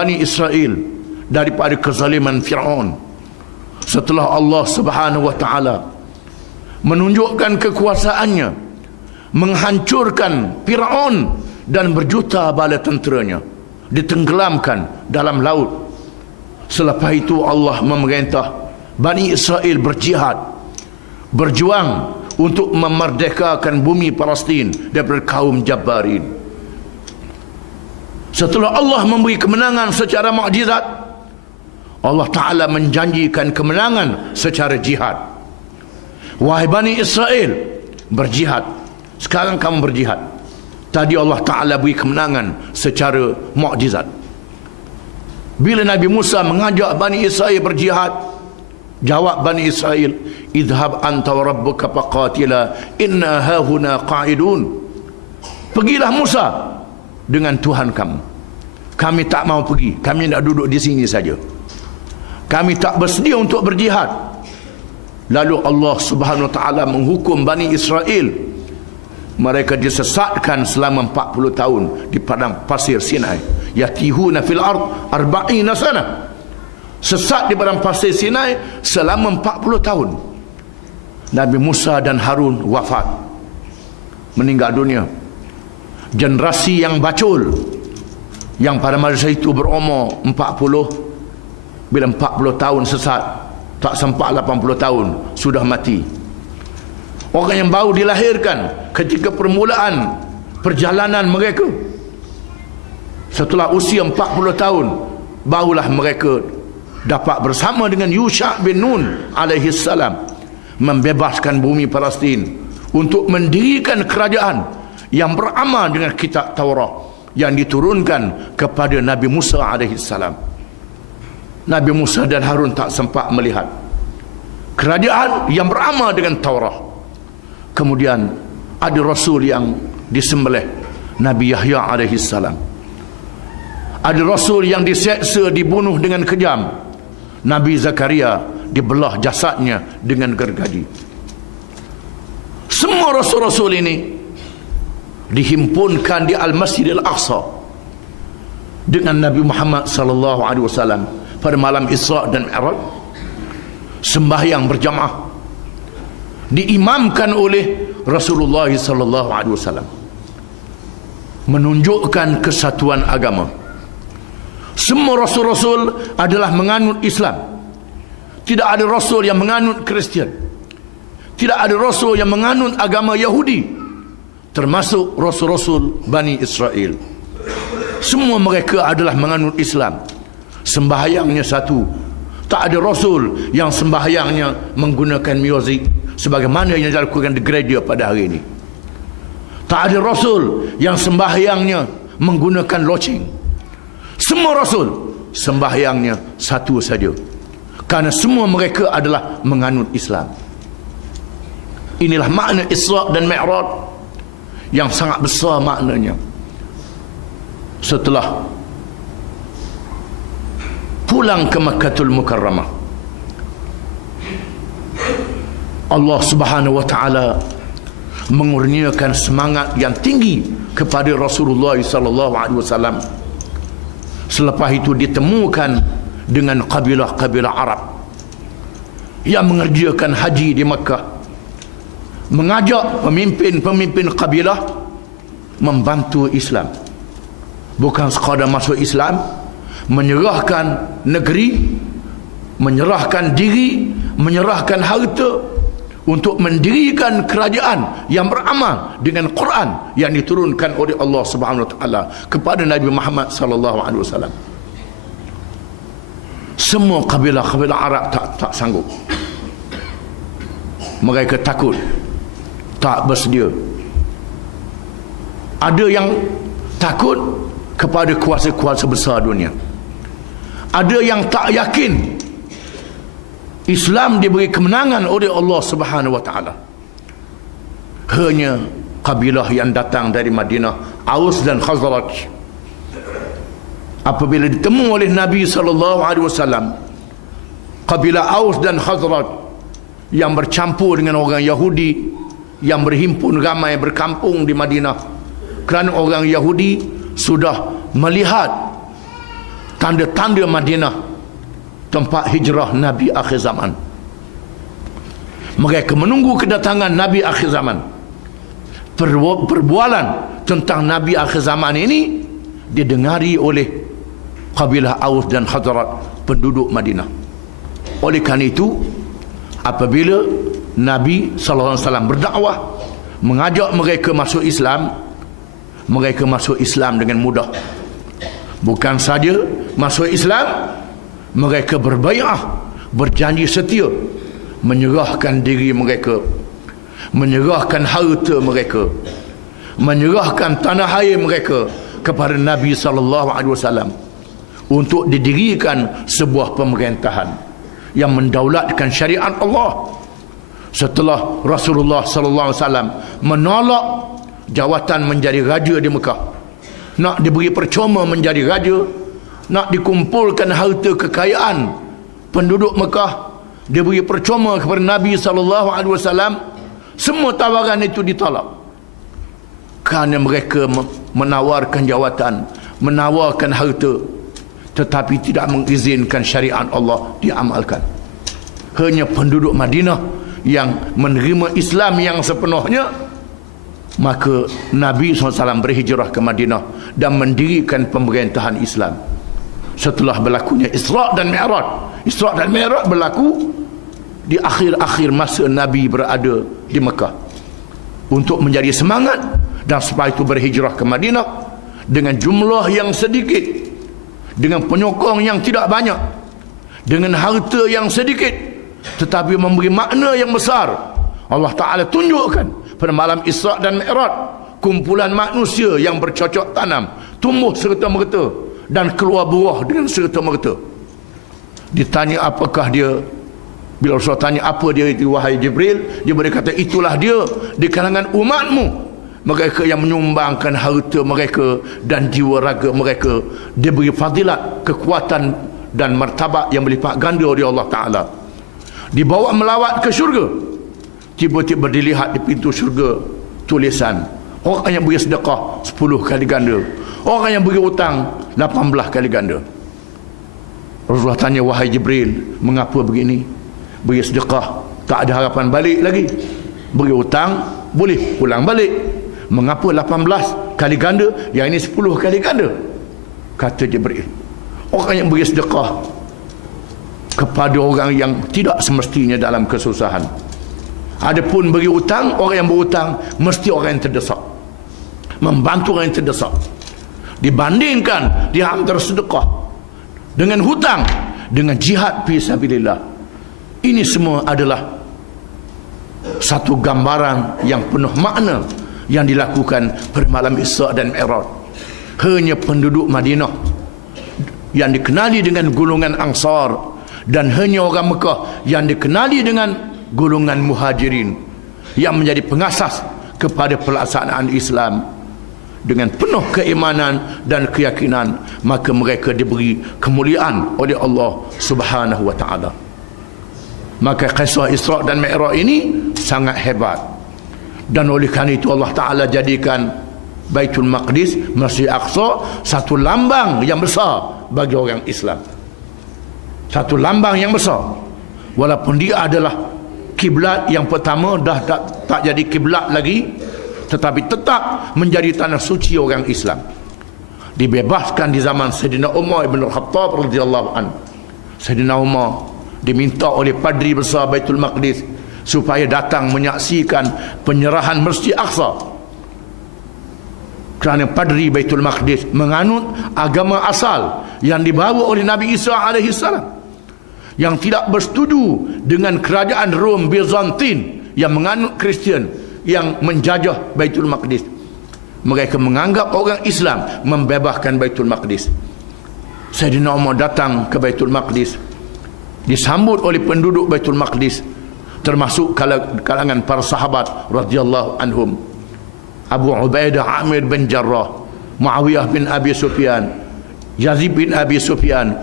Bani Israel daripada kezaliman Fir'aun. Setelah Allah Subhanahu wa ta'ala menunjukkan kekuasaannya, menghancurkan Fir'aun dan berjuta bala tenteranya, ditenggelamkan dalam laut. Selepas itu Allah memerintah Bani Israel berjihad, berjuang untuk memerdekakan bumi Palestin daripada kaum Jabbarin. Setelah Allah memberi kemenangan secara mukjizat, Allah Ta'ala menjanjikan kemenangan secara jihad. Wahai Bani Israel, berjihad. Sekarang kamu berjihad. Tadi Allah Ta'ala beri kemenangan secara mukjizat. Bila Nabi Musa mengajak Bani Israel berjihad, jawab Bani Israel, idhab anta wa rabbuka faqatila inna hahuna qa'idun. Pergilah Musa dengan Tuhan kamu. Kami tak mau pergi, kami nak duduk di sini saja. Kami tak bersedia untuk berjihad. Lalu Allah Subhanahu wa ta'ala menghukum Bani Israel. Mereka disesatkan selama 40 tahun di padang pasir Sinai. Yatihuna fil ard arba'ina sana. Sesat di padang pasir Sinai selama 40 tahun. Nabi Musa dan Harun wafat, meninggal dunia. Generasi yang bacul, yang pada masa itu berumur 40, bila 40 tahun sesat, tak sempat 80 tahun, sudah mati. Orang yang baru dilahirkan ketika permulaan perjalanan mereka, setelah usia 40 tahun, barulah mereka dapat bersama dengan Yusha bin Nun alaihi salam membebaskan bumi Palestin untuk mendirikan kerajaan yang beramal dengan kitab Taurat yang diturunkan kepada Nabi Musa alaihi salam. Nabi Musa dan Harun tak sempat melihat kerajaan yang beramal dengan Taurat. Kemudian ada rasul yang disembelih, Nabi Yahya alaihi salam. Ada rasul yang diseksa, dibunuh dengan kejam, Nabi Zakaria dibelah jasadnya dengan gergaji. Semua rasul-rasul ini dihimpunkan di Al-Masjidil Aqsa dengan Nabi Muhammad sallallahu alaihi wasallam pada malam Isra dan Mi'raj. Sembahyang berjamaah diimamkan oleh Rasulullah sallallahu alaihi wasallam, menunjukkan kesatuan agama. Semua rasul-rasul adalah menganut Islam. Tidak ada rasul yang menganut Kristian. Tidak ada rasul yang menganut agama Yahudi, termasuk rasul-rasul Bani Israel. Semua mereka adalah menganut Islam. Sembahyangnya satu. Tak ada rasul yang sembahyangnya menggunakan muzik sebagaimana yang dilakukan di gereja pada hari ini. Tak ada rasul yang sembahyangnya menggunakan loceng. Semua rasul sembahyangnya satu saja, karena semua mereka adalah menganut Islam. Inilah makna Isra dan Mi'raj yang sangat besar maknanya. Setelah pulang ke Makkahul Mukarramah, Allah Subhanahu wa ta'ala mengurniakan semangat yang tinggi kepada Rasulullah sallallahu alaihi wasallam. Selepas itu ditemukan dengan kabilah-kabilah Arab yang mengerjakan haji di Makkah, mengajak pemimpin-pemimpin kabilah membantu Islam. Bukan sekadar masuk Islam, menyerahkan negeri, menyerahkan diri, menyerahkan harta untuk mendirikan kerajaan yang beramal dengan Quran yang diturunkan oleh Allah Subhanahu wa taala kepada Nabi Muhammad sallallahu alaihi wasallam. Semua kabilah-kabilah Arab tak sanggup. Mereka takut, tak bersedia. Ada yang takut kepada kuasa-kuasa besar dunia. Ada yang tak yakin Islam diberi kemenangan oleh Allah Subhanahu wa taala. Hanya kabilah yang datang dari Madinah, Aus dan Khazraj, apabila ditemu oleh Nabi sallallahu alaihi wasallam, kabilah Aus dan Khazraj yang bercampur dengan orang Yahudi yang berhimpun ramai berkampung di Madinah, kerana orang Yahudi sudah melihat tanda-tanda Madinah tempat hijrah Nabi akhir zaman. Mereka menunggu kedatangan Nabi akhir zaman. Perbualan tentang Nabi akhir zaman ini didengari oleh kabilah Aus dan Khazraj, penduduk Madinah. Oleh kerana itu, apabila Nabi SAW berdakwah, mengajak mereka masuk Islam, mereka masuk Islam dengan mudah. Bukan saja masuk Islam, mereka berbai'ah, berjanji setia, menyerahkan diri mereka, menyerahkan harta mereka, menyerahkan tanah air mereka kepada Nabi SAW untuk didirikan sebuah pemerintahan yang mendaulatkan syariat Allah. Setelah Rasulullah SAW menolak jawatan menjadi raja di Mekah, nak diberi percuma menjadi raja, nak dikumpulkan harta kekayaan penduduk Mekah, diberi percuma kepada Nabi SAW, semua tawaran itu ditolak. Kerana mereka menawarkan jawatan, menawarkan harta, tetapi tidak mengizinkan syariat Allah diamalkan. Hanya penduduk Madinah yang menerima Islam yang sepenuhnya. Maka Nabi SAW berhijrah ke Madinah dan mendirikan pemerintahan Islam. Setelah berlakunya Isra' dan Mi'raj. Isra' dan Mi'raj berlaku di akhir-akhir masa Nabi berada di Mekah, untuk menjadi semangat, dan sebab itu berhijrah ke Madinah dengan jumlah yang sedikit, dengan penyokong yang tidak banyak, dengan harta yang sedikit, tetapi memberi makna yang besar. Allah Ta'ala tunjukkan pada malam Isra' dan Mi'raj, kumpulan manusia yang bercocok tanam, tumbuh serta-merta dan keluar buah dengan serta-merta. Ditanya apakah dia, bila Rasulullah tanya apa dia itu, wahai Jibril, dia berkata, itulah dia di kalangan umatmu, mereka yang menyumbangkan harta mereka dan jiwa raga mereka, diberi fadilat, kekuatan dan martabat yang berlipat ganda oleh Allah Ta'ala. Dibawa melawat ke syurga, tiba-tiba dilihat di pintu syurga tulisan, orang yang beri sedekah 10 kali ganda, orang yang beri hutang 18 kali ganda. Rasulullah tanya, wahai Jibril, mengapa begini? Beri sedekah tak ada harapan balik lagi, beri hutang boleh pulang balik, mengapa 18 kali ganda, yang ini 10 kali ganda? Kata Jibril, orang yang beri sedekah kepada orang yang tidak semestinya dalam kesusahan. Adapun beri hutang, orang yang berhutang mesti orang yang terdesak, membantu orang yang terdesak. Dibandingkan dia antara sedekah dengan hutang dengan jihad fi sabilillah. Ini semua adalah satu gambaran yang penuh makna yang dilakukan pada malam Isra' dan Mi'raj. Hanya penduduk Madinah yang dikenali dengan golongan Ansar, dan hanya orang Mekah yang dikenali dengan golongan Muhajirin yang menjadi pengasas kepada pelaksanaan Islam dengan penuh keimanan dan keyakinan. Maka mereka diberi kemuliaan oleh Allah Subhanahu wa Ta'ala. Maka kisah Isra' dan Mi'raj ini sangat hebat, dan oleh kerana itu Allah Ta'ala jadikan Baitul Maqdis, Masjid Aqsa, satu lambang yang besar bagi orang Islam. Satu lambang yang besar, walaupun dia adalah kiblat yang pertama, dah tak jadi kiblat lagi, tetapi tetap menjadi tanah suci orang Islam. Dibebaskan di zaman Sayyidina Umar ibn Khattab radhiyallahu anhu. Sayyidina Umar diminta oleh padri besar Baitul Maqdis supaya datang menyaksikan penyerahan Masjid Aqsa, kerana padri Baitul Maqdis menganut agama asal yang dibawa oleh Nabi Isa alaihi salam, yang tidak bersetuju dengan kerajaan Rom Bizantin yang menganut Kristian yang menjajah Baitul Maqdis. Mereka menganggap orang Islam membebaskan Baitul Maqdis. Sayyidina Umar datang ke Baitul Maqdis, disambut oleh penduduk Baitul Maqdis, termasuk kalangan para sahabat radhiyallahu anhum, Abu Ubaidah Amir bin Jarrah, Muawiyah bin Abi Sufyan, Yazid bin Abi Sufyan,